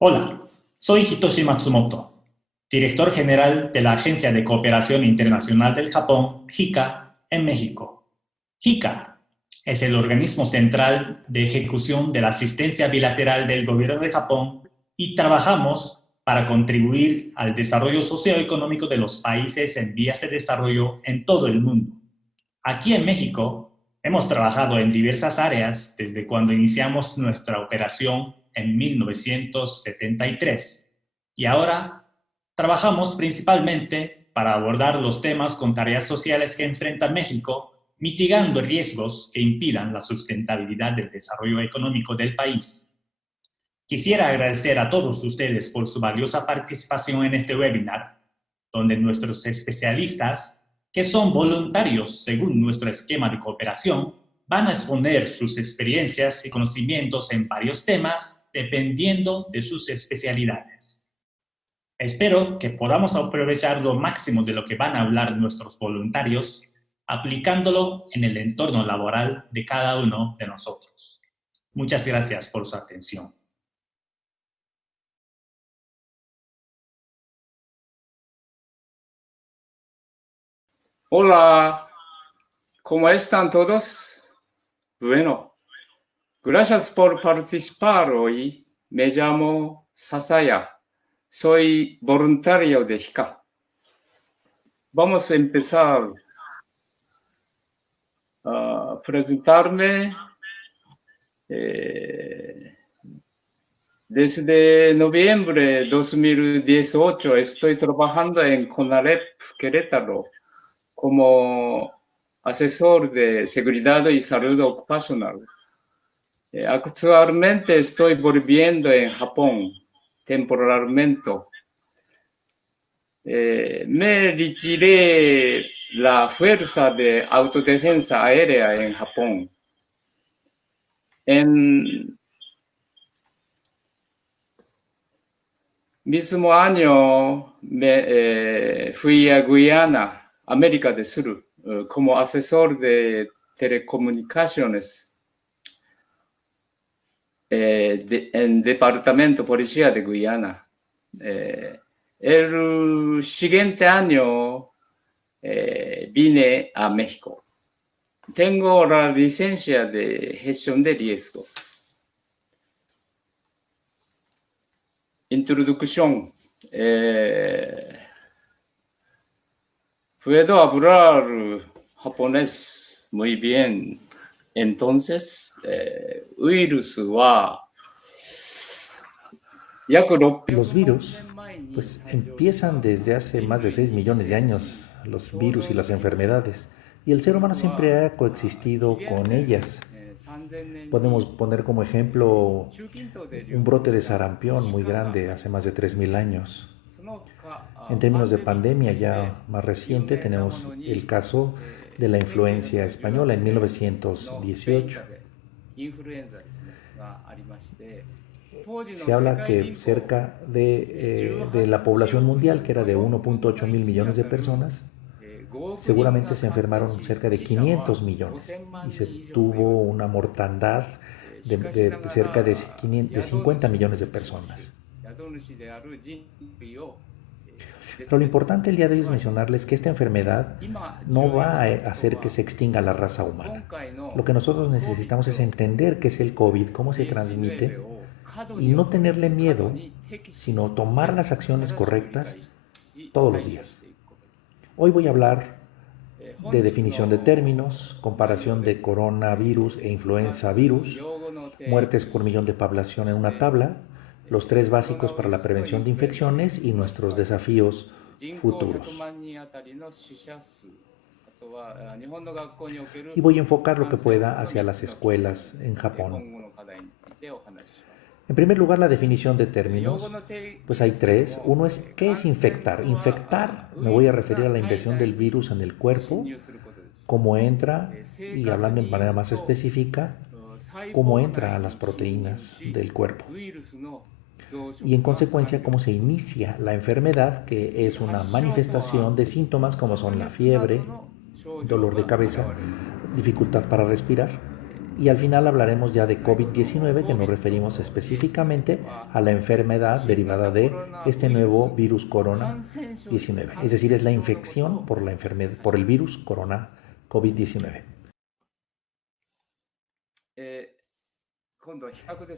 Hola, soy Hitoshi Matsumoto, director general de la Agencia de Cooperación Internacional del Japón, JICA, en México. JICA es el organismo central de ejecución de la asistencia bilateral del gobierno de Japón y trabajamos para contribuir al desarrollo socioeconómico de los países en vías de desarrollo en todo el mundo. Aquí en México hemos trabajado en diversas áreas desde cuando iniciamos nuestra operación en 1973 y ahora trabajamos principalmente para abordar los temas con tareas sociales que enfrenta México, mitigando riesgos que impidan la sustentabilidad del desarrollo económico del país. Quisiera agradecer a todos ustedes por su valiosa participación en este webinar, donde nuestros especialistas, que son voluntarios según nuestro esquema de cooperación, van a exponer sus experiencias y conocimientos en varios temas dependiendo de sus especialidades. Espero que podamos aprovechar lo máximo de lo que van a hablar nuestros voluntarios, aplicándolo en el entorno laboral de cada uno de nosotros. Muchas gracias por su atención. Hola, ¿cómo están todos? Bueno, gracias por participar hoy. Me llamo Sasaya. Soy voluntario de JICA. Vamos a empezar a presentarme. Desde noviembre de 2018 estoy trabajando en CONALEP Querétaro como asesor de seguridad y salud ocupacional. Actualmente estoy viviendo en Japón temporalmente. Me retiré la Fuerza de Autodefensa Aérea en Japón. En mismo año fui a Guyana, América del Sur, como asesor de telecomunicaciones en Departamento Policía de Guyana. El siguiente año vine a México. Tengo la licencia de gestión de riesgos. Introducción. Puedo hablar japonés muy bien. Entonces, virus wa Los virus, pues empiezan desde hace más de 6 millones de años, los virus y las enfermedades, y el ser humano siempre ha coexistido con ellas. Podemos poner como ejemplo un brote de sarampión muy grande hace más de 3.000 años. En términos de pandemia ya más reciente tenemos el caso de la influencia española en 1918. Se habla que cerca de la población mundial, que era de 1.8 mil millones de personas, seguramente se enfermaron cerca de 500 millones y se tuvo una mortandad de cerca de 50 millones de personas. Pero lo importante el día de hoy es mencionarles que esta enfermedad no va a hacer que se extinga la raza humana. Lo que nosotros necesitamos es entender qué es el COVID, cómo se transmite y no tenerle miedo, sino tomar las acciones correctas todos los días. Hoy voy a hablar de definición de términos, comparación de coronavirus e influenza virus, muertes por millón de población en una tabla, los 3 básicos para la prevención de infecciones y nuestros desafíos futuros. Y voy a enfocar lo que pueda hacia las escuelas en Japón. En primer lugar, la definición de términos, pues hay 3. Uno es, ¿qué es infectar? Infectar, me voy a referir a la inversión del virus en el cuerpo, cómo entra, y hablando en manera más específica, cómo entra a las proteínas del cuerpo. Y en consecuencia, cómo se inicia la enfermedad, que es una manifestación de síntomas como son la fiebre, dolor de cabeza, dificultad para respirar, Y al final hablaremos ya de COVID-19, que nos referimos específicamente a la enfermedad derivada de este nuevo virus corona 19. Es decir, es la infección por la enfermedad, por el virus corona COVID-19.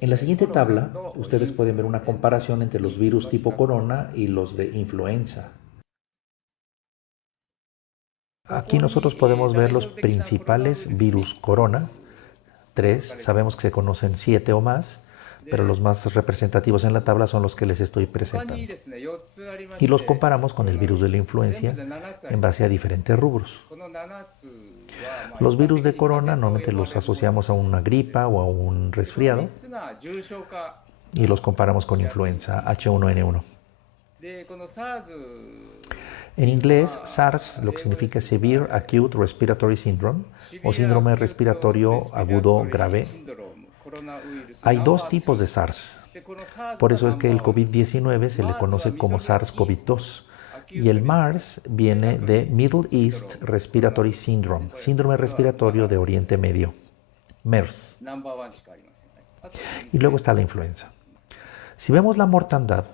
En la siguiente tabla, ustedes pueden ver una comparación entre los virus tipo corona y los de influenza. Aquí nosotros podemos ver los principales virus corona. 3, sabemos que se conocen 7 o más, pero los más representativos en la tabla son los que les estoy presentando. Y los comparamos con el virus de la influencia en base a diferentes rubros. Los virus de corona normalmente los asociamos a una gripa o a un resfriado y los comparamos con influenza H1N1. En inglés, SARS lo que significa Severe Acute Respiratory Syndrome o síndrome respiratorio agudo grave. Hay dos tipos de SARS. Por eso es que el COVID-19 se le conoce como SARS-CoV-2. Y el MERS viene de Middle East Respiratory Syndrome, síndrome respiratorio de Oriente Medio, MERS. Y luego está la influenza. Si vemos la mortandad,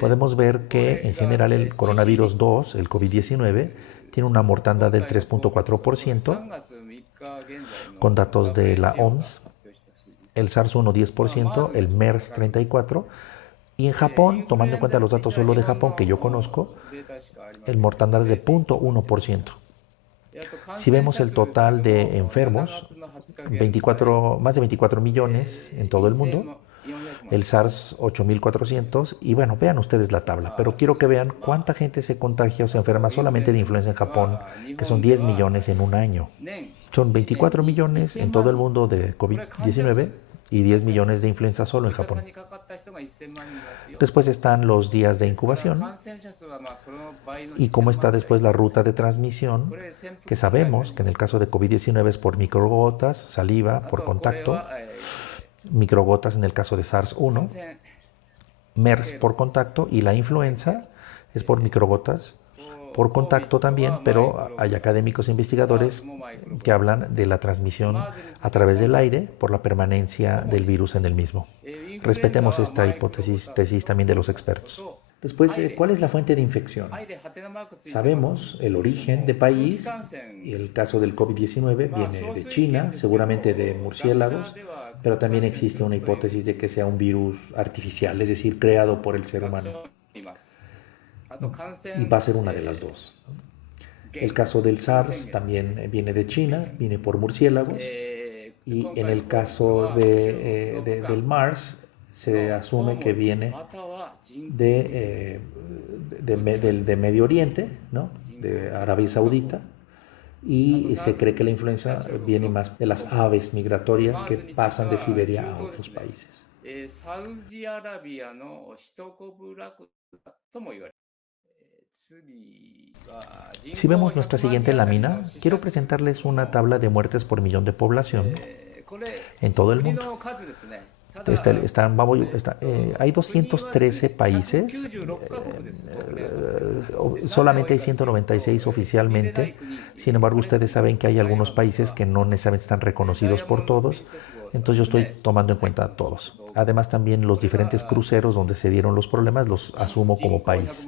podemos ver que en general el coronavirus 2, el COVID-19, tiene una mortandad del 3.4%, con datos de la OMS, el SARS-1 10%, el MERS 34%, y en Japón, tomando en cuenta los datos solo de Japón que yo conozco, el mortandad es de 0.1%. Si vemos el total de enfermos, más de 24 millones en todo el mundo, el SARS 8.400, y bueno, vean ustedes la tabla, pero quiero que vean cuánta gente se contagia o se enferma solamente de influenza en Japón, que son 10 millones en un año. Son 24 millones en todo el mundo de COVID-19 y 10 millones de influenza solo en Japón. Después están los días de incubación y cómo está después la ruta de transmisión, que sabemos que en el caso de COVID-19 es por microgotas, saliva, por contacto, microgotas en el caso de SARS-1, MERS por contacto y la influenza es por microgotas, por contacto también, pero hay académicos e investigadores que hablan de la transmisión a través del aire por la permanencia del virus en el mismo. Respetemos esta tesis también de los expertos. Después, ¿cuál es la fuente de infección? Sabemos el origen de país, y el caso del COVID-19 viene de China, seguramente de murciélagos, pero también existe una hipótesis de que sea un virus artificial, es decir, creado por el ser humano. Y va a ser una de las dos. El caso del SARS también viene de China, viene por murciélagos, y en el caso del MERS se asume que viene de Medio Oriente, ¿no? De Arabia Saudita, y se cree que la influenza viene más de las aves migratorias que pasan de Siberia a otros países. Si vemos nuestra siguiente lámina, quiero presentarles una tabla de muertes por millón de población en todo el mundo. Hay 213 países, solamente hay 196 oficialmente. Sin embargo, ustedes saben que hay algunos países que no necesariamente están reconocidos por todos, entonces yo estoy tomando en cuenta a todos. Además, también los diferentes cruceros donde se dieron los problemas los asumo como país.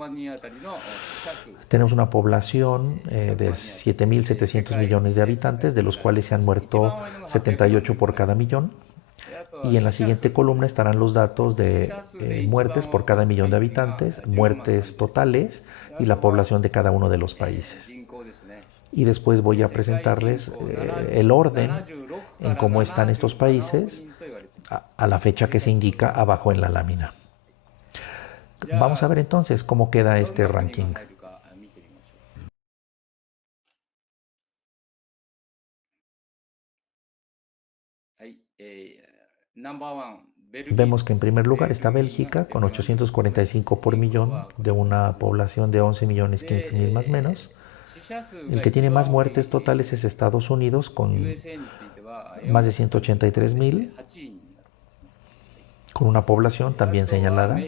Tenemos una población de 7.700 millones de habitantes, de los cuales se han muerto 78 por cada millón. Y en la siguiente columna estarán los datos de muertes por cada millón de habitantes, muertes totales y la población de cada uno de los países. Y después voy a presentarles el orden en cómo están estos países a la fecha que se indica abajo en la lámina. Vamos a ver entonces cómo queda este ranking. Vemos que en primer lugar está Bélgica con 845 por millón de una población de 11.500.000 más o menos. El que tiene más muertes totales es Estados Unidos con más de 183.000, con una población también señalada.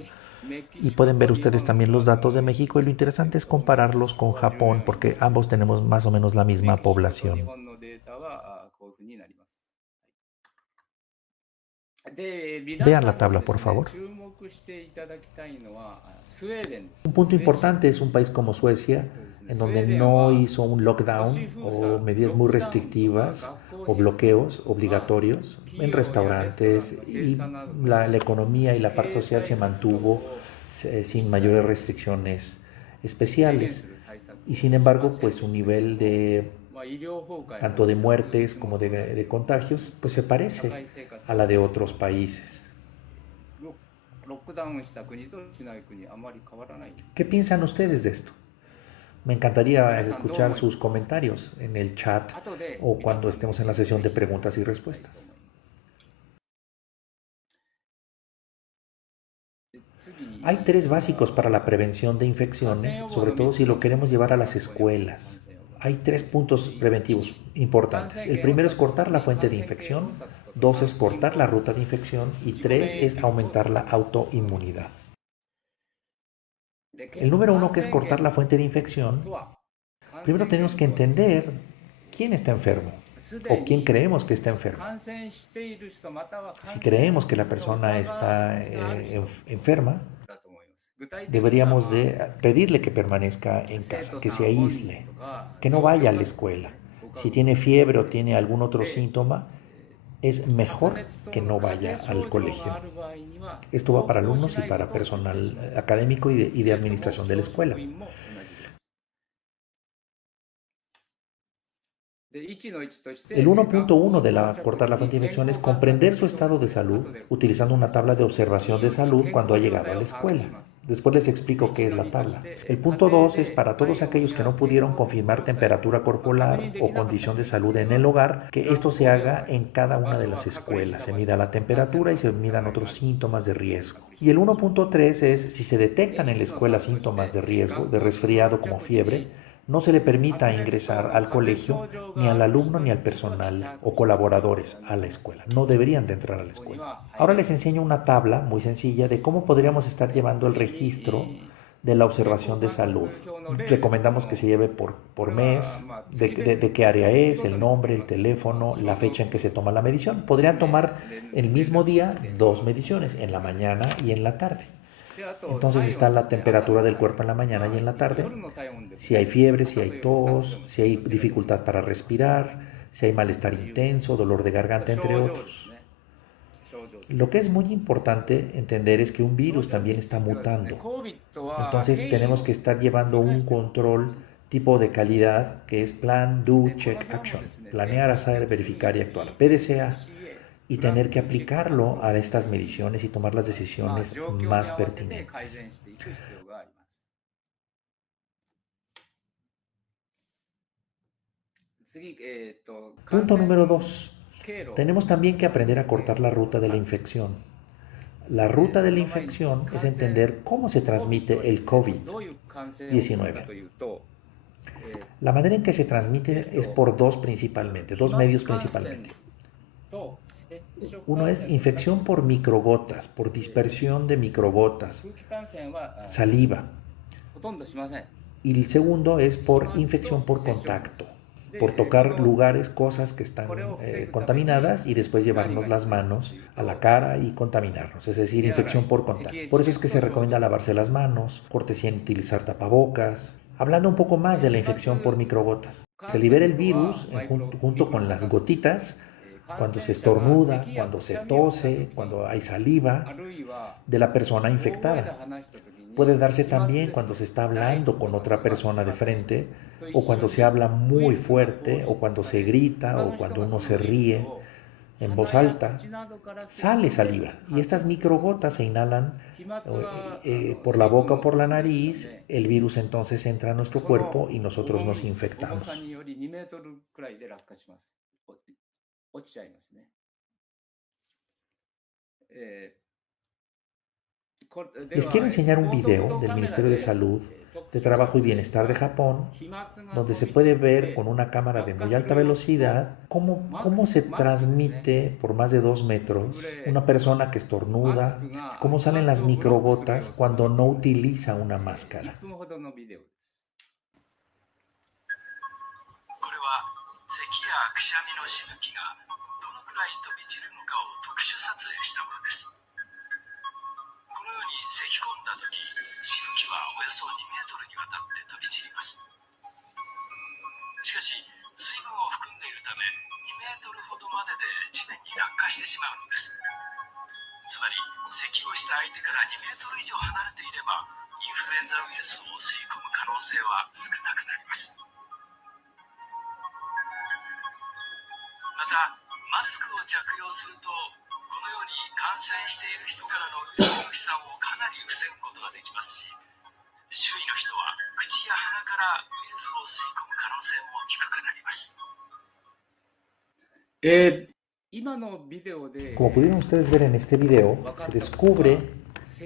Y pueden ver ustedes también los datos de México y lo interesante es compararlos con Japón porque ambos tenemos más o menos la misma población. Vean la tabla, por favor. Un punto importante es un país como Suecia, en donde no hizo un lockdown o medidas muy restrictivas o bloqueos obligatorios en restaurantes y la economía y la parte social se mantuvo sin mayores restricciones especiales. Y sin embargo, pues su nivel de tanto de muertes como de contagios, pues se parece a la de otros países. ¿Qué piensan ustedes de esto? Me encantaría escuchar sus comentarios en el chat o cuando estemos en la sesión de preguntas y respuestas. Hay 3 básicos para la prevención de infecciones, sobre todo si lo queremos llevar a las escuelas. Hay 3 puntos preventivos importantes. El primero es cortar la fuente de infección, 2 es cortar la ruta de infección y 3 es aumentar la autoinmunidad. El número 1, que es cortar la fuente de infección, primero tenemos que entender quién está enfermo o quién creemos que está enfermo. Si creemos que la persona está enferma, deberíamos de pedirle que permanezca en casa, que se aísle, que no vaya a la escuela. Si tiene fiebre o tiene algún otro síntoma, es mejor que no vaya al colegio. Esto va para alumnos y para personal académico y de administración de la escuela. El 1.1 de cortar la fuente de infección es comprender su estado de salud utilizando una tabla de observación de salud cuando ha llegado a la escuela. Después les explico qué es la tabla. El punto 2 es para todos aquellos que no pudieron confirmar temperatura corporal o condición de salud en el hogar, que esto se haga en cada una de las escuelas. Se mida la temperatura y se midan otros síntomas de riesgo. Y el 1.3 es si se detectan en la escuela síntomas de riesgo, de resfriado como fiebre, no se le permita ingresar al colegio ni al alumno ni al personal o colaboradores a la escuela. No deberían de entrar a la escuela. Ahora les enseño una tabla muy sencilla de cómo podríamos estar llevando el registro de la observación de salud. Recomendamos que se lleve por mes, de qué área es, el nombre, el teléfono, la fecha en que se toma la medición. Podrían tomar el mismo día 2 mediciones, en la mañana y en la tarde. Entonces está la temperatura del cuerpo en la mañana y en la tarde, si hay fiebre, si hay tos, si hay dificultad para respirar, si hay malestar intenso, dolor de garganta, entre otros. Lo que es muy importante entender es que un virus también está mutando. Entonces tenemos que estar llevando un control tipo de calidad que es Plan, Do, Check, Action. Planear, hacer, verificar y actuar. PDCA. Y tener que aplicarlo a estas mediciones y tomar las decisiones más pertinentes. Punto número 2. Tenemos también que aprender a cortar la ruta de la infección. La ruta de la infección es entender cómo se transmite el COVID-19. La manera en que se transmite es por dos medios principalmente. Uno es infección por microgotas, por dispersión de microgotas, saliva. Y el segundo es por infección por contacto, por tocar lugares, cosas que están contaminadas y después llevarnos las manos a la cara y contaminarnos, es decir, infección por contacto. Por eso es que se recomienda lavarse las manos, cortesía en utilizar tapabocas. Hablando un poco más de la infección por microgotas, se libera el virus junto con las gotitas cuando se estornuda, cuando se tose, cuando hay saliva de la persona infectada. Puede darse también cuando se está hablando con otra persona de frente, o cuando se habla muy fuerte, o cuando se grita, o cuando uno se ríe en voz alta. Sale saliva y estas microgotas se inhalan por la boca o por la nariz. El virus entonces entra a nuestro cuerpo y nosotros nos infectamos. Les quiero enseñar un video del Ministerio de Salud, de Trabajo y Bienestar de Japón, donde se puede ver con una cámara de muy alta velocidad cómo se transmite por más de 2 metros una persona que estornuda, cómo salen las microgotas cuando no utiliza una máscara. したものです。このように咳き込んだとき、しぶきはおよそ2メートルにわたって飛び散ります。しかし、水分を含んでいるため、2メートルほどまでで地面に落下してしまうのです。つまり、咳をした相手から2メートル以上離れていれば、インフルエンザウイルスを吸い込む可能性は少なくなります。また、マスクを着用すると、このように感染している人からのウイルスの飛散をかなり防ぐことができますし、周囲の人は口や鼻からウイルスを吸い込む可能性も低くなります。Como pudieron ustedes ver en este video, se descubre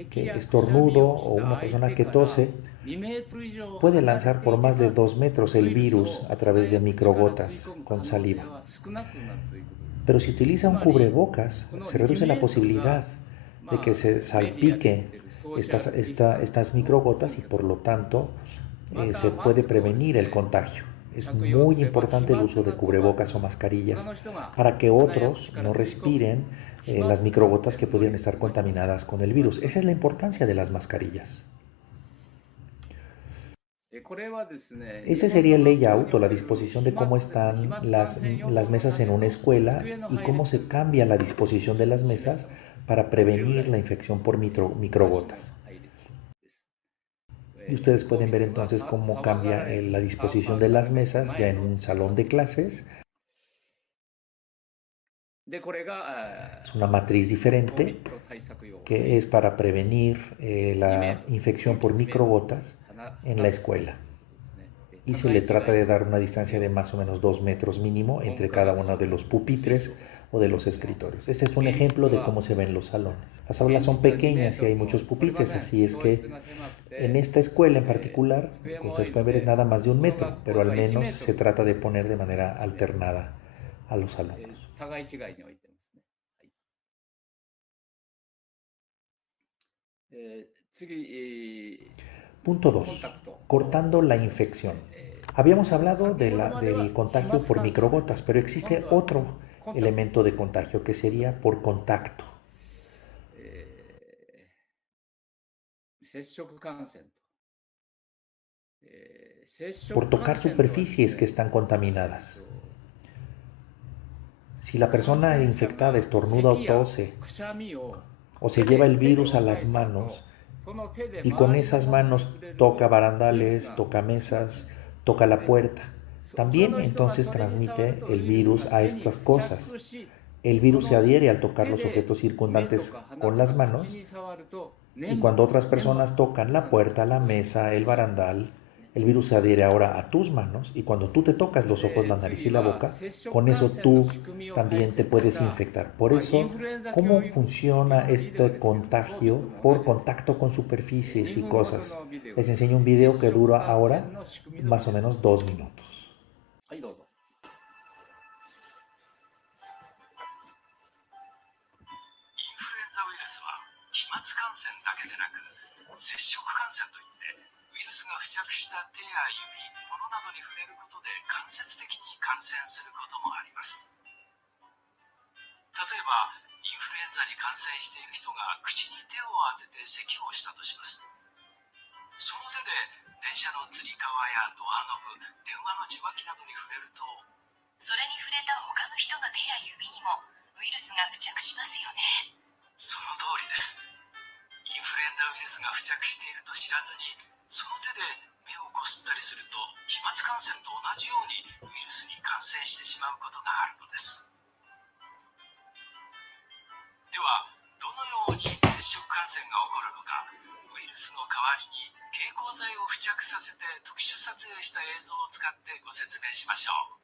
que estornudo o una persona que tose puede lanzar por más de 2 metros el virus a través de microgotas con saliva. Pero si utiliza un cubrebocas, se reduce la posibilidad de que se salpique estas microgotas y por lo tanto se puede prevenir el contagio. Es muy importante el uso de cubrebocas o mascarillas para que otros no respiren las microgotas que pudieran estar contaminadas con el virus. Esa es la importancia de las mascarillas. Este sería el layout o la disposición de cómo están las mesas en una escuela y cómo se cambia la disposición de las mesas para prevenir la infección por microgotas. Y ustedes pueden ver entonces cómo cambia la disposición de las mesas ya en un salón de clases. Es una matriz diferente que es para prevenir la infección por microgotas en la escuela. Y se le trata de dar una distancia de más o menos 2 metros mínimo entre cada uno de los pupitres o de los escritorios. Este es un ejemplo de cómo se ven los salones. Las aulas son pequeñas y hay muchos pupitres, así es que en esta escuela en particular, como ustedes pueden ver, es nada más de 1 metro, pero al menos se trata de poner de manera alternada a los alumnos. Punto 2. Cortando la infección. Habíamos hablado del contagio por microgotas, pero existe otro elemento de contagio que sería por contacto. Por tocar superficies que están contaminadas. Si la persona infectada estornuda o tose o se lleva el virus a las manos y con esas manos toca barandales, toca mesas, toca la puerta, también entonces transmite el virus a estas cosas. El virus se adhiere al tocar los objetos circundantes con las manos y cuando otras personas tocan la puerta, la mesa, el barandal, el virus se adhiere ahora a tus manos y cuando tú te tocas los ojos, la nariz y la boca, con eso tú también te puedes infectar. Por eso, ¿cómo funciona este contagio por contacto con superficies y cosas? Les enseño un video que dura ahora más o menos 2 minutos. 接触感染といってウイルスが付着した手や指、物などに触れることで間接的に感染することもあります。例えばインフルエンザに感染している人が口に手を当てて咳をしたとします。その手で電車のつり革やドアノブ、電話の受話器などに触れると、それに触れた他の人の手や指にもウイルスが付着しますよね。その通りです。インフルエンザウイルスが付着していると知らずに、その手で目をこすったりすると、飛沫感染と同じようにウイルスに感染してしまうことがあるのです。では、どのように接触感染が起こるのか、ウイルスの代わりに経口剤を付着させて特殊撮影した映像を使ってご説明しましょう。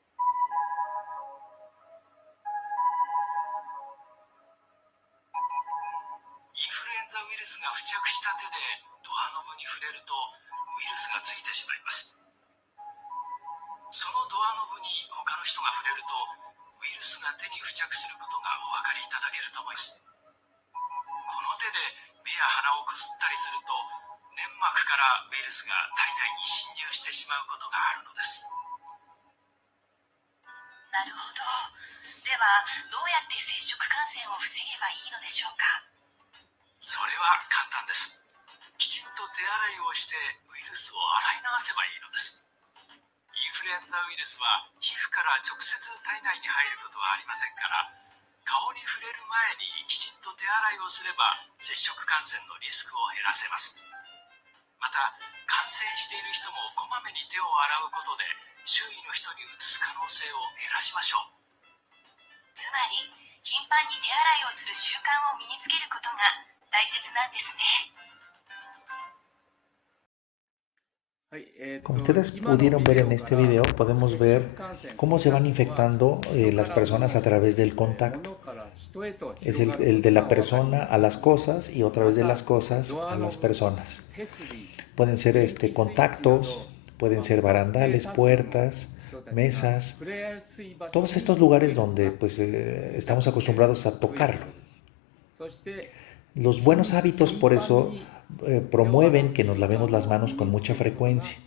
インフルエンザウイルスが付着した手でドアノブに触れるとウイルスがついてしまいます。そのドアノブに他の人が触れるとウイルスが手に付着することがお分かりいただけると思います。この手で目や鼻をこすったりすると粘膜からウイルスが体内に侵入してしまうことがあるのです。なるほど。では、どうやって接触感染を防げばいいのでしょうか。それは簡単です。きちんと手洗いをしてウイルスを洗い流せばいいのです。インフルエンザウイルスは皮膚から直接体内に入ることはありませんから、顔に触れる前にきちんと手洗いをすれば接触感染のリスクを減らせます。また、感染している人もこまめに手を洗うことで周囲の人にうつす可能性を減らしましょう。つまり、頻繁に手洗いをする習慣を身につけることが大切なんですね。Como ustedes pudieron ver en este video, podemos ver cómo se van infectando las personas a través del contacto. Es el de la persona a las cosas y otra vez de las cosas a las personas. Pueden ser contactos, pueden ser barandales, puertas, mesas, todos estos lugares donde pues, estamos acostumbrados a tocarlo. Los buenos hábitos por eso promueven que nos lavemos las manos con mucha frecuencia,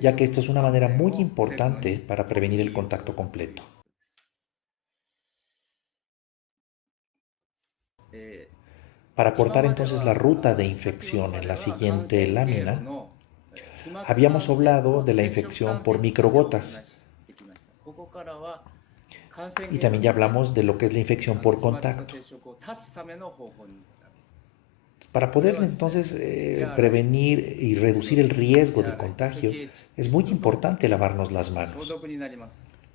ya que esto es una manera muy importante para prevenir el contacto completo. Para cortar entonces la ruta de infección en la siguiente lámina, habíamos hablado de la infección por microgotas y también ya hablamos de lo que es la infección por contacto. Para poder entonces prevenir y reducir el riesgo de contagio, es muy importante lavarnos las manos.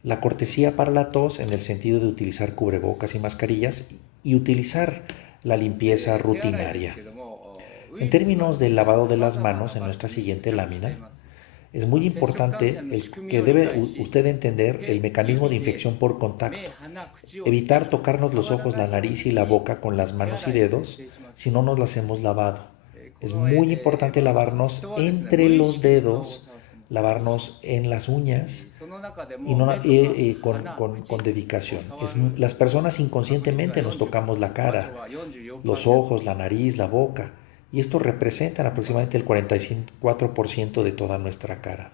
La cortesía para la tos en el sentido de utilizar cubrebocas y mascarillas y utilizar la limpieza rutinaria. En términos del lavado de las manos en nuestra siguiente lámina, es muy importante que debe usted entender el mecanismo de infección por contacto. Evitar tocarnos los ojos, la nariz y la boca con las manos y dedos si no nos las hemos lavado. Es muy importante lavarnos entre los dedos, lavarnos en las uñas y con dedicación. Las personas inconscientemente nos tocamos la cara, los ojos, la nariz, la boca. Y esto representa aproximadamente el 44% de toda nuestra cara.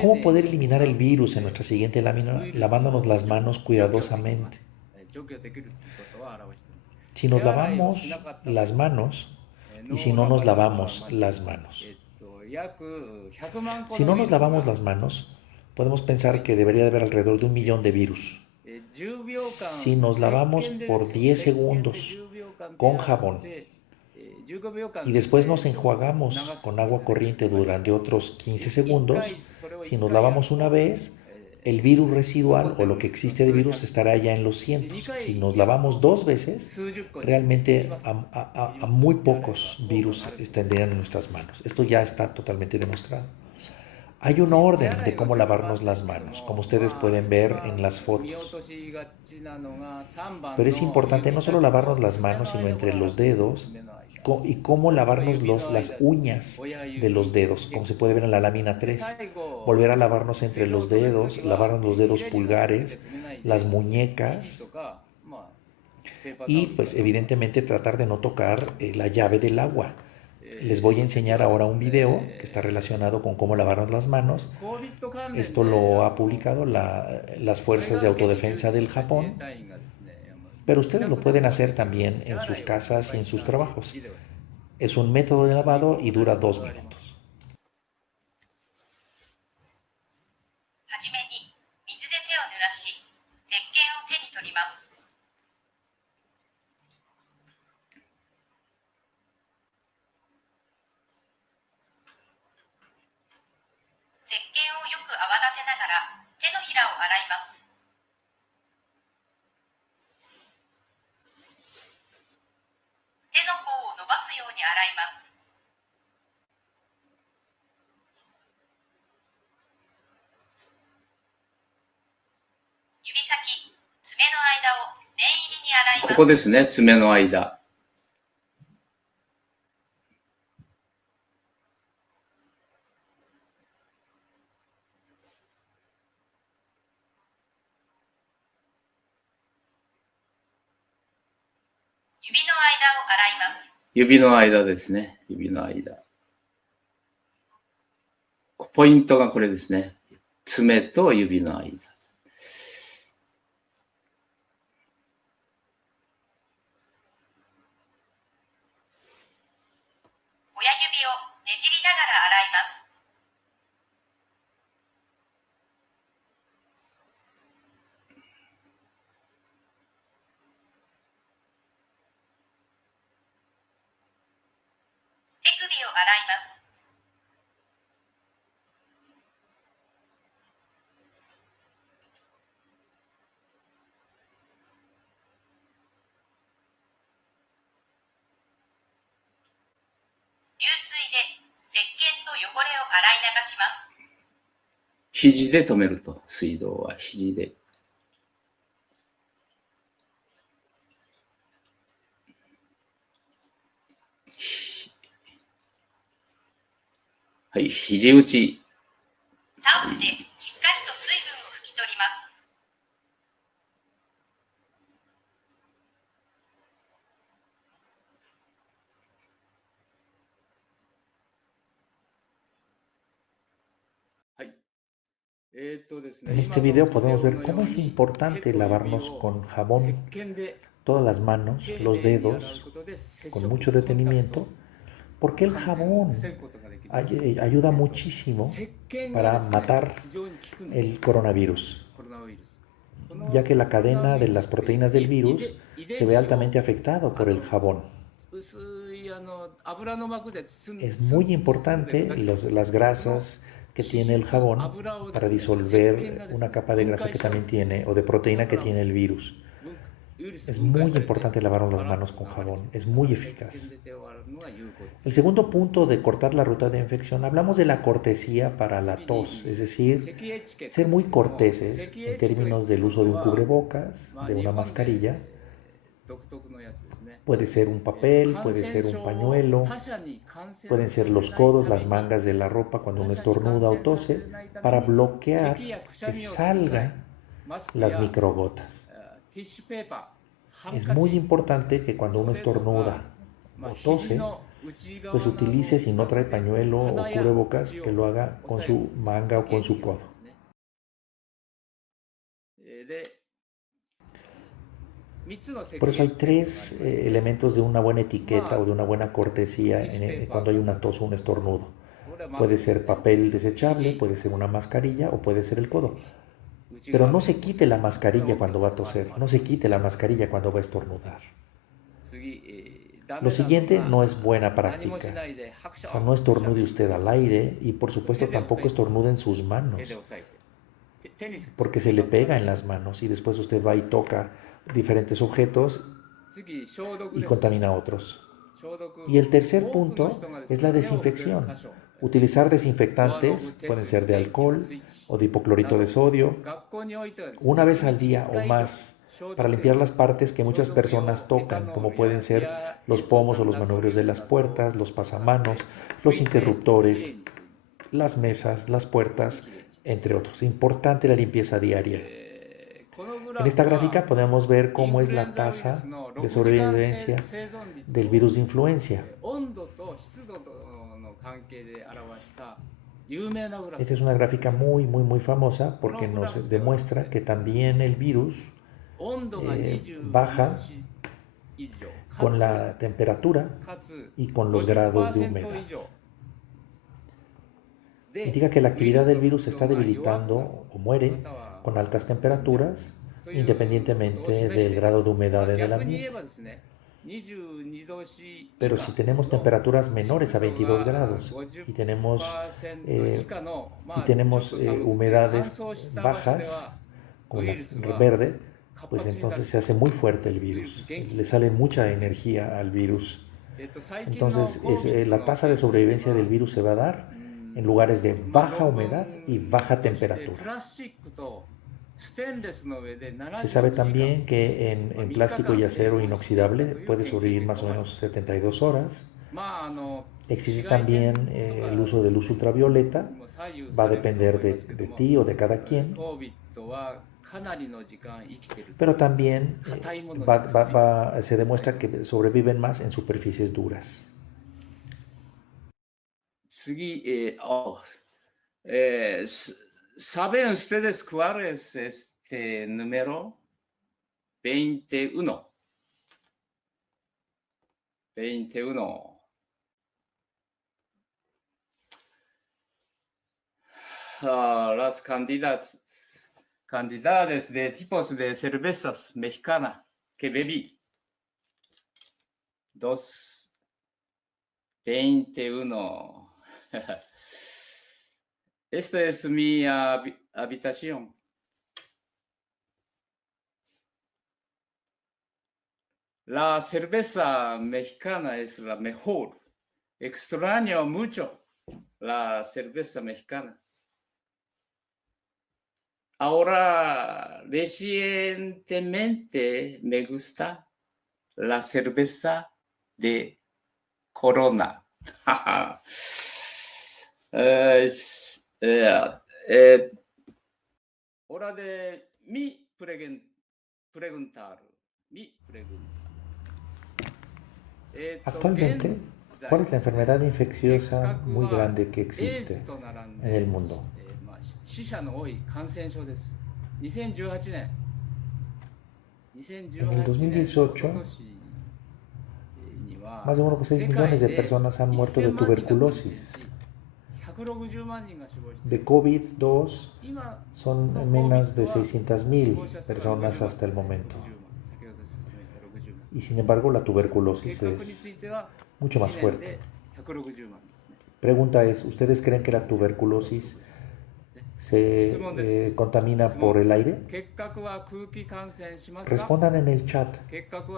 ¿Cómo poder eliminar el virus en nuestra siguiente lámina? Lavándonos las manos cuidadosamente. Si nos lavamos las manos y si no nos lavamos las manos. Si no nos lavamos las manos, podemos pensar que debería de haber alrededor de 1 millón de virus. Si nos lavamos por 10 segundos con jabón y después nos enjuagamos con agua corriente durante otros 15 segundos, si nos lavamos una vez, el virus residual o lo que existe de virus estará ya en los cientos. Si nos lavamos 2 veces, realmente a muy pocos virus tendrían en nuestras manos. Esto ya está totalmente demostrado. Hay un orden de cómo lavarnos las manos, como ustedes pueden ver en las fotos. Pero es importante no solo lavarnos las manos, sino entre los dedos y cómo lavarnos las uñas de los dedos, como se puede ver en la lámina 3. Volver a lavarnos entre los dedos, lavarnos los dedos pulgares, las muñecas y pues evidentemente tratar de no tocar la llave del agua. Les voy a enseñar ahora un video que está relacionado con cómo lavarnos las manos. Esto lo ha publicado las Fuerzas de Autodefensa del Japón, pero ustedes lo pueden hacer también en sus casas y en sus trabajos. Es un método de lavado y dura 2 minutos. はじめに水で手を濡らし、石鹸を手に取ります。石鹸をよく泡立てながら手のひらを洗います。手の甲を伸ばすように洗います。指先、爪の間を念入りに洗います。ここですね、爪の間。指の間を洗います。指の間ですね、指の間。ポイントがこれですね。爪と指の間。指をねじりながら洗います。手首を洗います。流水で石鹸と汚れを洗い流します。肘で止めると、水道は肘で。はい、肘打ち。タオルでしっかりと水分を拭き取ります。En este video podemos ver cómo es importante lavarnos con jabón todas las manos, los dedos, con mucho detenimiento, porque el jabón ayuda muchísimo para matar el coronavirus, ya que la cadena de las proteínas del virus se ve altamente afectado por el jabón. Es muy importante las grasas que tiene el jabón para disolver una capa de grasa que también tiene, o de proteína que tiene el virus. Es muy importante lavar las manos con jabón, es muy eficaz. El segundo punto de cortar la ruta de infección, hablamos de la cortesía para la tos, es decir, ser muy corteses en términos del uso de un cubrebocas, de una mascarilla. Puede ser un papel, puede ser un pañuelo, pueden ser los codos, las mangas de la ropa cuando uno estornuda o tose, para bloquear que salgan las microgotas. Es muy importante que cuando uno estornuda o tose, pues utilice, si no trae pañuelo o cubrebocas, que lo haga con su manga o con su codo. Por eso hay tres elementos de una buena etiqueta o de una buena cortesía cuando hay una tos o un estornudo. Puede ser papel desechable, puede ser una mascarilla o puede ser el codo. Pero no se quite la mascarilla cuando va a toser, no se quite la mascarilla cuando va a estornudar. Lo siguiente no es buena práctica. O sea, no estornude usted al aire y por supuesto tampoco estornude en sus manos, porque se le pega en las manos y después usted va y toca diferentes objetos y contamina a otros. Y el tercer punto es la desinfección. Utilizar desinfectantes, pueden ser de alcohol o de hipoclorito de sodio, una vez al día o más, para limpiar las partes que muchas personas tocan, como pueden ser los pomos o los manubrios de las puertas, los pasamanos, los interruptores, las mesas, las puertas, entre otros. Importante la limpieza diaria. En esta gráfica podemos ver cómo es la tasa de sobrevivencia del virus de influencia. Esta es una gráfica muy famosa porque nos demuestra que también el virus baja con la temperatura y con los grados de humedad. Indica que la actividad del virus se está debilitando o muere con altas temperaturas, independientemente del grado de humedad en el ambiente. Pero si tenemos temperaturas menores a 22 grados y tenemos humedades bajas, como la verde, pues entonces se hace muy fuerte el virus, le sale mucha energía al virus. Entonces la tasa de sobrevivencia del virus se va a dar en lugares de baja humedad y baja temperatura. Se sabe también que en plástico y acero inoxidable puede sobrevivir más o menos 72 horas. Existe también el uso de luz ultravioleta, va a depender de ti o de cada quien, pero también se demuestra que sobreviven más en superficies duras. ¿Saben ustedes cuál es este número? 21. 21. las cantidades de tipos de cervezas mexicanas que bebí. 2:21. Esta es mi habitación. La cerveza mexicana es la mejor. Extraño mucho la cerveza mexicana. Ahora, recientemente me gusta la cerveza de Corona. Hora de mi preguntar. Actualmente, ¿cuál es la enfermedad infecciosa muy grande que existe en el mundo? En el 2018, más de 1,6 millones de personas han muerto de tuberculosis. De COVID-2 son menos de 600,000 personas hasta el momento. Y sin embargo, la tuberculosis es mucho más fuerte. Pregunta es, ¿ustedes creen que la tuberculosis se contamina por el aire? Respondan en el chat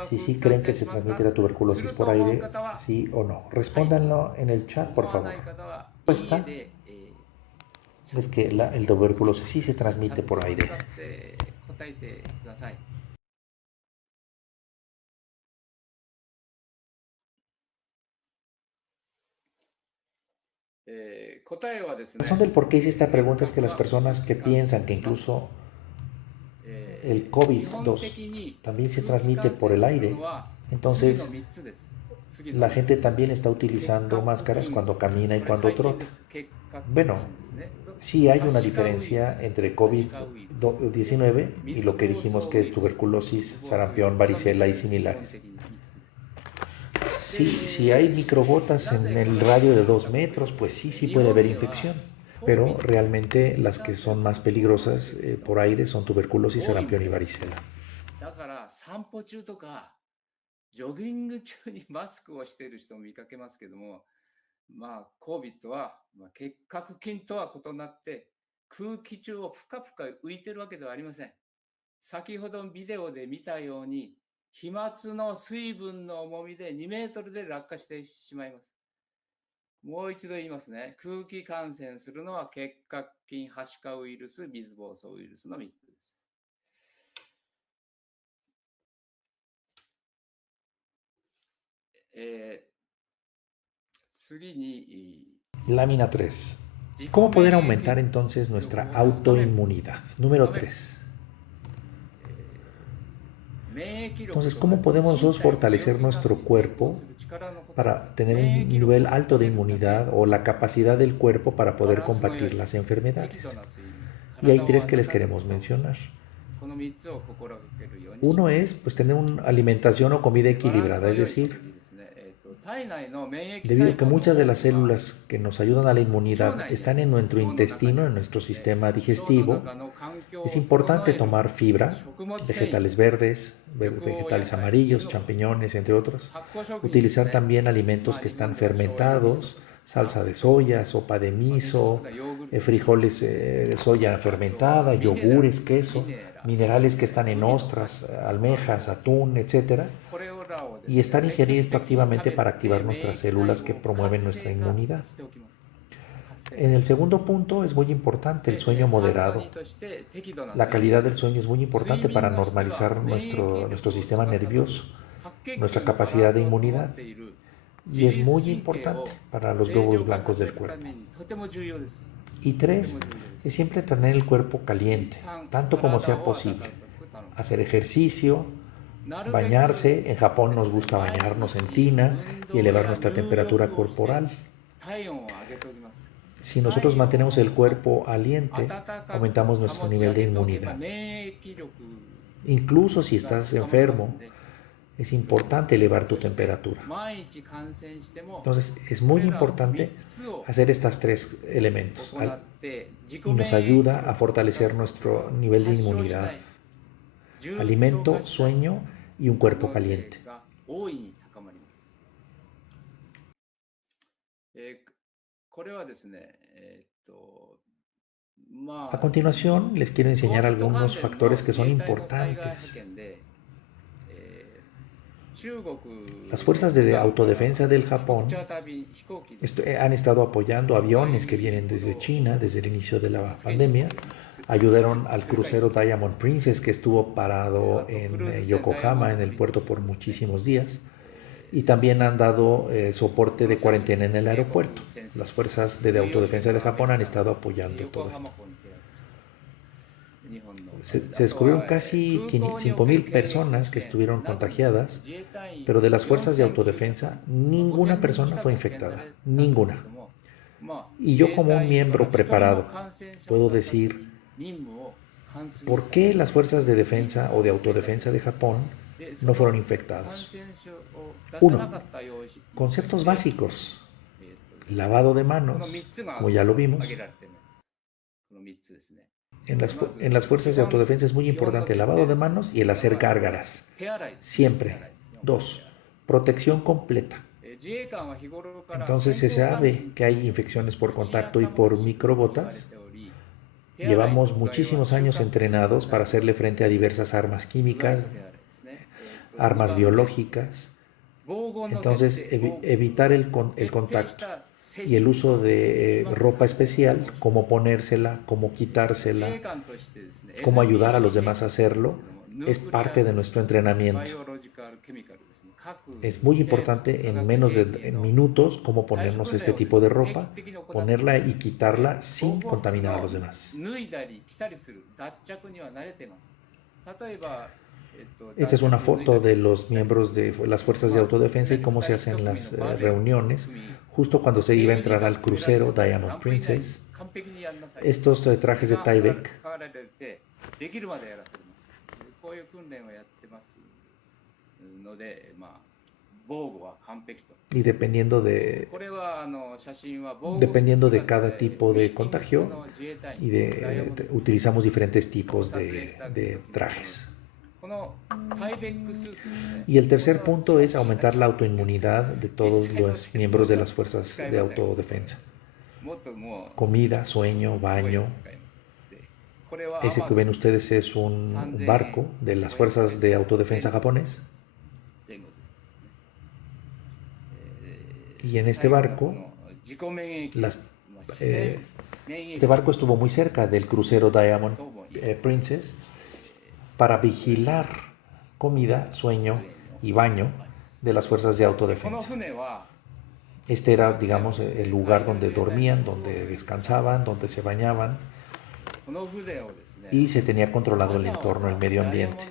si sí creen que se transmite la tuberculosis por aire, sí o no. Respóndanlo en el chat, por favor. La respuesta es que el tuberculosis sí se transmite por aire. La razón del por qué hice esta pregunta es que las personas que piensan que incluso el COVID-2 también se transmite por el aire, entonces la gente también está utilizando máscaras cuando camina y cuando trota. Bueno, sí hay una diferencia entre COVID-19 y lo que dijimos que es tuberculosis, sarampión, varicela y similares. Si hay microgotas en el radio de 2 metros, pues sí puede haber infección. Pero realmente las que son más peligrosas por aire son tuberculosis, sarampión y varicela. ジョギング中にマスクをしている人を見かけますけども、COVID は、結核菌とは異なって空気中をぷかぷか浮いてるわけではありません。先ほどビデオで見たように、飛沫の水分の重みで2メートルで落下してしまいます。もう一度言いますね。空気感染するのは結核菌、はしかウイルス、水疱瘡ウイルスの3つです。Lámina 3. ¿Cómo poder aumentar entonces nuestra autoinmunidad? Número 3. Entonces, ¿cómo podemos nosotros fortalecer nuestro cuerpo para tener un nivel alto de inmunidad o la capacidad del cuerpo para poder combatir las enfermedades? Y hay 3 que les queremos mencionar. Uno es pues tener una alimentación o comida equilibrada, es decir, debido a que muchas de las células que nos ayudan a la inmunidad están en nuestro intestino, en nuestro sistema digestivo, es importante tomar fibra, vegetales verdes, vegetales amarillos, champiñones, entre otros. Utilizar también alimentos que están fermentados, salsa de soya, sopa de miso, frijoles de soya fermentada, yogures, queso, minerales que están en ostras, almejas, atún, etc. Y estar ingiriendo esto activamente para activar nuestras células que promueven nuestra inmunidad. En el segundo punto es muy importante el sueño moderado. La calidad del sueño es muy importante para normalizar nuestro sistema nervioso, nuestra capacidad de inmunidad. Y es muy importante para los glóbulos blancos del cuerpo. Y 3, es siempre tener el cuerpo caliente, tanto como sea posible. Hacer ejercicio, bañarse. En Japón nos gusta bañarnos en tina y elevar nuestra temperatura corporal. Si nosotros mantenemos el cuerpo caliente, aumentamos nuestro nivel de inmunidad. Incluso si estás enfermo, es importante elevar tu temperatura. Entonces, es muy importante hacer estos 3 elementos y nos ayuda a fortalecer nuestro nivel de inmunidad. Alimento, sueño y un cuerpo caliente. A continuación, les quiero enseñar algunos factores que son importantes. Las fuerzas de autodefensa del Japón han estado apoyando aviones que vienen desde China, desde el inicio de la pandemia. Ayudaron al crucero Diamond Princess, que estuvo parado en Yokohama, en el puerto, por muchísimos días. Y también han dado soporte de cuarentena en el aeropuerto. Las fuerzas de autodefensa de Japón han estado apoyando todo esto. Se descubrieron casi 5,000 personas que estuvieron contagiadas, pero de las fuerzas de autodefensa, ninguna persona fue infectada, ninguna. Y yo, como un miembro preparado, puedo decir, ¿por qué las fuerzas de defensa o de autodefensa de Japón no fueron infectados? 1. Conceptos básicos. Lavado de manos, como ya lo vimos. En las fuerzas de autodefensa es muy importante el lavado de manos y el hacer gárgaras. Siempre. 2. Protección completa. Entonces se sabe que hay infecciones por contacto y por microgotas. Llevamos muchísimos años entrenados para hacerle frente a diversas armas químicas, armas biológicas. Entonces, evitar el contacto y el uso de ropa especial, cómo ponérsela, cómo quitársela, cómo ayudar a los demás a hacerlo, es parte de nuestro entrenamiento. Es muy importante en menos de minutos cómo ponernos este tipo de ropa, ponerla y quitarla sin contaminar a los demás. Esta es una foto de los miembros de las fuerzas de autodefensa y cómo se hacen las reuniones justo cuando se iba a entrar al crucero Diamond Princess. Estos trajes de Tyvek y dependiendo de cada tipo de contagio utilizamos diferentes tipos de trajes. Y el tercer punto es aumentar la autoinmunidad de todos los miembros de las fuerzas de autodefensa. Comida, sueño, baño. Ese que ven ustedes es un barco de las fuerzas de autodefensa japonés. Y en este barco, este barco estuvo muy cerca del crucero Diamond Princess para vigilar comida, sueño y baño de las fuerzas de autodefensa. Este era, digamos, el lugar donde dormían, donde descansaban, donde se bañaban, y se tenía controlado el entorno, el medio ambiente.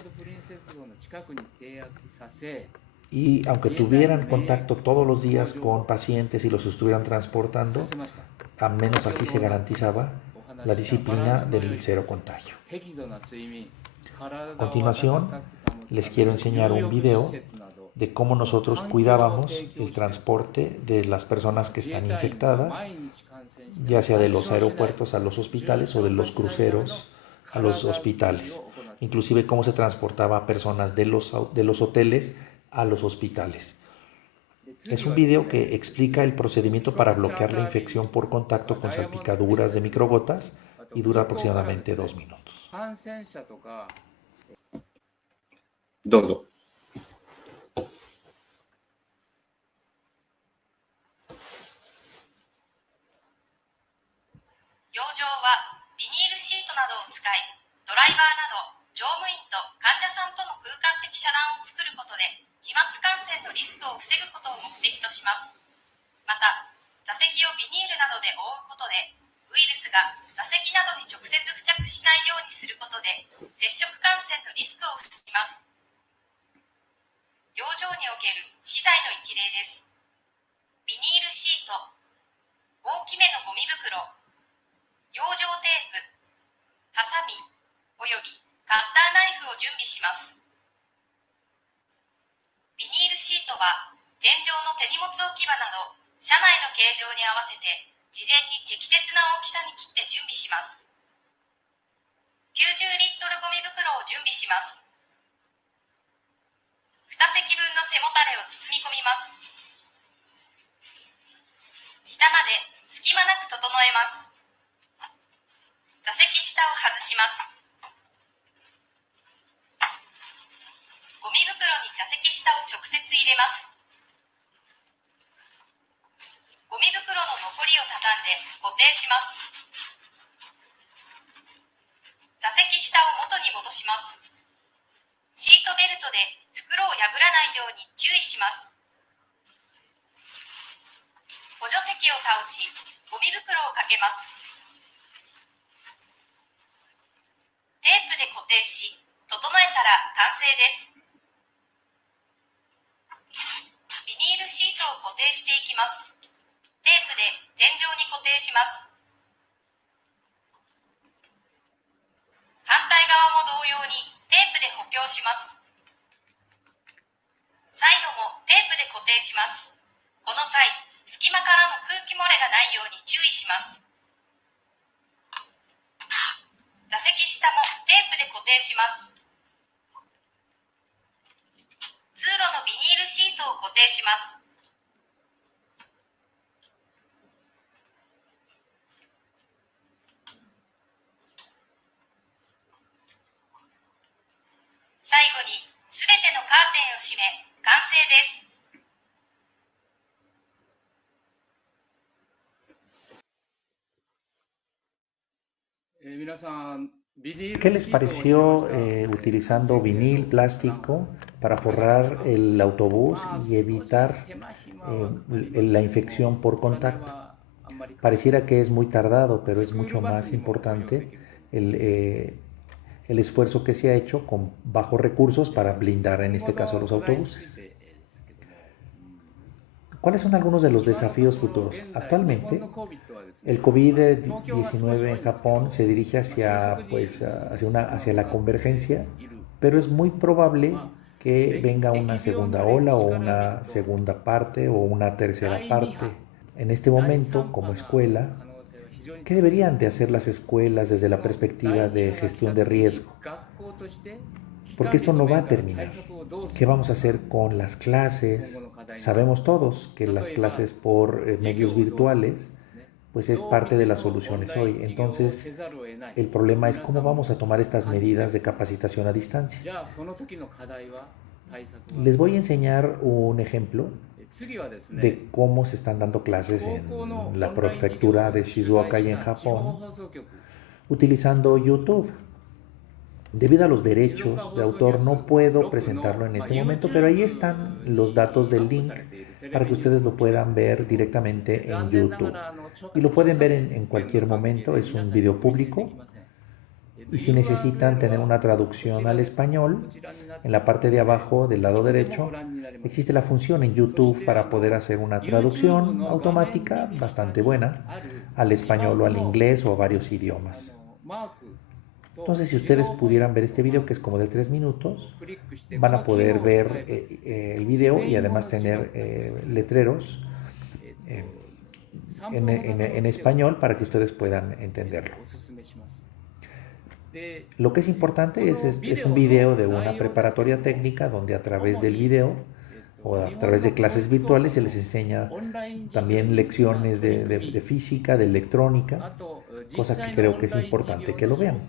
Y aunque tuvieran contacto todos los días con pacientes y los estuvieran transportando, al menos así se garantizaba la disciplina del cero contagio. A continuación, les quiero enseñar un video de cómo nosotros cuidábamos el transporte de las personas que están infectadas, ya sea de los aeropuertos a los hospitales o de los cruceros a los hospitales. Inclusive cómo se transportaba a personas de los hoteles a los hospitales. Es un video que explica el procedimiento para bloquear la infección por contacto con salpicaduras de microgotas y dura aproximadamente 2 minutos. どうぞ。養生はビニールシートなどを使い、ドライバーなど乗務員と患者さんとの空間的遮断を作ることで飛沫感染のリスクを防ぐことを目的とします。また、座席をビニールなどで覆うことでウイルスが座席などに直接付着しないようにすることで接触感染のリスクを防ぎます。養生における資材の一例です。ビニールシート、大きめのゴミ袋、養生テープ、ハサミおよびカッターナイフを準備します。は、天井の手荷物置き場など、車内の形状に合わせて、事前に適切な大きさに切って準備します。90リットルゴミ袋を準備します。2席分の背もたれを包み込みます。下まで隙間なく整えます。座席下を外します。ゴミ袋に座席下を直接入れます。ゴミ袋の残りを畳んで固定します。座席下を元に戻します。シートベルトで袋を破らないように注意します。補助席を倒し、ゴミ袋をかけます。テープで固定し、整えたら完成です。ビニールシートを固定していきます。テープで天井に固定します。反対側も同様にテープで補強します。サイドもテープで固定します。この際、隙間からの空気漏れがないように注意します。座席下もテープで固定します。通路のビニールシートを固定します。最後にすべてのカーテンを閉め、完成です。¿Qué les pareció utilizando vinil, plástico para forrar el autobús y evitar la infección por contacto? Pareciera que es muy tardado, pero es mucho más importante el esfuerzo que se ha hecho con bajos recursos para blindar, en este caso, los autobuses. ¿Cuáles son algunos de los desafíos futuros? Actualmente, el COVID-19 en Japón se dirige hacia la convergencia, pero es muy probable que venga una segunda ola o una segunda parte o una tercera parte. En este momento, como escuela, ¿qué deberían de hacer las escuelas desde la perspectiva de gestión de riesgo? Porque esto no va a terminar. ¿Qué vamos a hacer con las clases? Sabemos todos que las clases por medios virtuales pues es parte de las soluciones hoy. Entonces, el problema es cómo vamos a tomar estas medidas de capacitación a distancia. Les voy a enseñar un ejemplo de cómo se están dando clases en la prefectura de Shizuoka y en Japón utilizando YouTube. Debido a los derechos de autor no puedo presentarlo en este momento, pero ahí están los datos del link para que ustedes lo puedan ver directamente en YouTube. Y lo pueden ver en cualquier momento, es un video público. Y si necesitan tener una traducción al español, en la parte de abajo del lado derecho existe la función en YouTube para poder hacer una traducción automática bastante buena al español o al inglés o a varios idiomas. Entonces, si ustedes pudieran ver este video, que es como de 3 minutos, van a poder ver el video y además tener letreros en español para que ustedes puedan entenderlo. Lo que es importante es un video de una preparatoria técnica donde a través del video o a través de clases virtuales se les enseña también lecciones de física, de electrónica, cosa que creo que es importante que lo vean.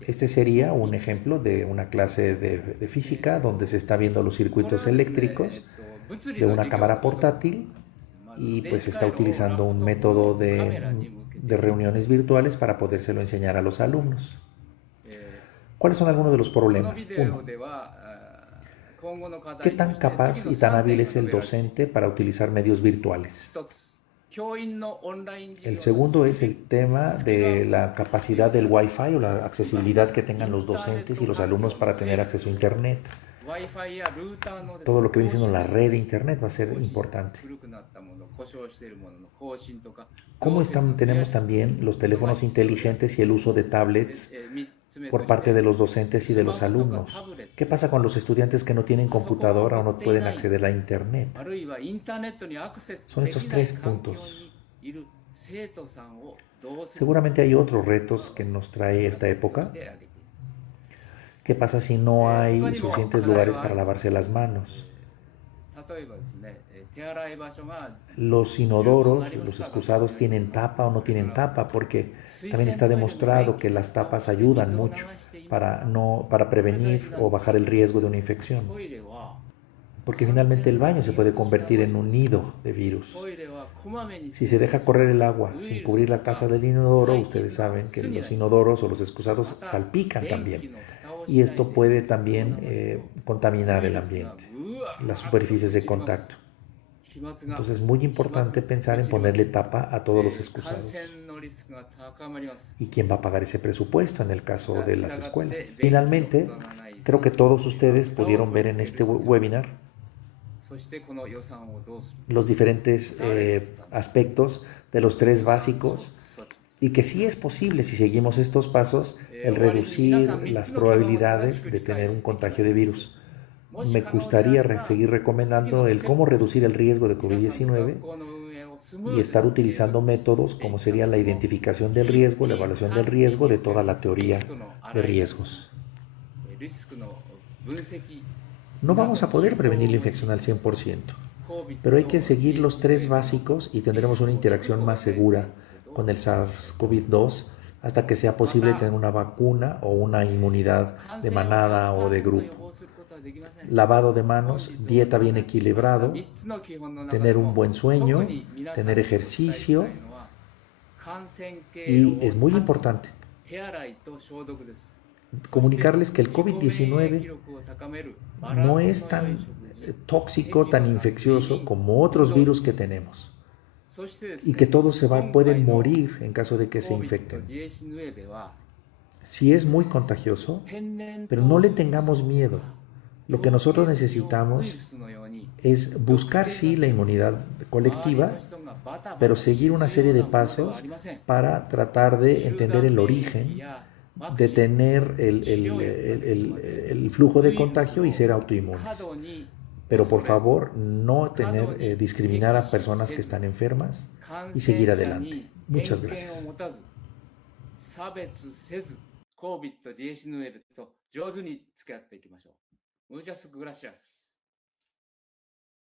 Este sería un ejemplo de una clase de física donde se está viendo los circuitos eléctricos de una cámara portátil y pues se está utilizando un método de reuniones virtuales para podérselo enseñar a los alumnos. ¿Cuáles son algunos de los problemas? 1. ¿Qué tan capaz y tan hábil es el docente para utilizar medios virtuales? El segundo es el tema de la capacidad del Wi-Fi o la accesibilidad que tengan los docentes y los alumnos para tener acceso a Internet. Todo lo que viene siendo la red de Internet va a ser importante. ¿Cómo tenemos también los teléfonos inteligentes y el uso de tablets por parte de los docentes y de los alumnos? ¿Qué pasa con los estudiantes que no tienen computadora o no pueden acceder a Internet? Son estos 3 puntos. Seguramente hay otros retos que nos trae esta época. ¿Qué pasa si no hay suficientes lugares para lavarse las manos? Los inodoros, los excusados, ¿tienen tapa o no tienen tapa? Porque también está demostrado que las tapas ayudan mucho para prevenir o bajar el riesgo de una infección. Porque finalmente el baño se puede convertir en un nido de virus. Si se deja correr el agua sin cubrir la taza del inodoro, ustedes saben que los inodoros o los excusados salpican también. Y esto puede también contaminar el ambiente, las superficies de contacto. Entonces es muy importante pensar en ponerle tapa a todos los excusados. ¿Y quién va a pagar ese presupuesto en el caso de las escuelas? Finalmente, creo que todos ustedes pudieron ver en este webinar los diferentes aspectos de los 3 básicos y que sí es posible, si seguimos estos pasos, el reducir las probabilidades de tener un contagio de virus. Me gustaría seguir recomendando el cómo reducir el riesgo de COVID-19 y estar utilizando métodos como sería la identificación del riesgo, la evaluación del riesgo de toda la teoría de riesgos. No vamos a poder prevenir la infección al 100%, pero hay que seguir los 3 básicos y tendremos una interacción más segura con el SARS-CoV-2 hasta que sea posible tener una vacuna o una inmunidad de manada o de grupo. Lavado de manos, dieta bien equilibrado, tener un buen sueño, tener ejercicio y es muy importante comunicarles que el COVID-19 no es tan tóxico, tan infeccioso como otros virus que tenemos y que todos pueden morir en caso de que se infecten. Sí es muy contagioso, pero no le tengamos miedo. Lo que nosotros necesitamos es buscar sí la inmunidad colectiva, pero seguir una serie de pasos para tratar de entender el origen, detener el flujo de contagio y ser autoinmunes. Pero por favor, no discriminar a personas que están enfermas y seguir adelante. Muchas gracias. COVID-19 と上手に付き合っていきましょう。Muchas gracias.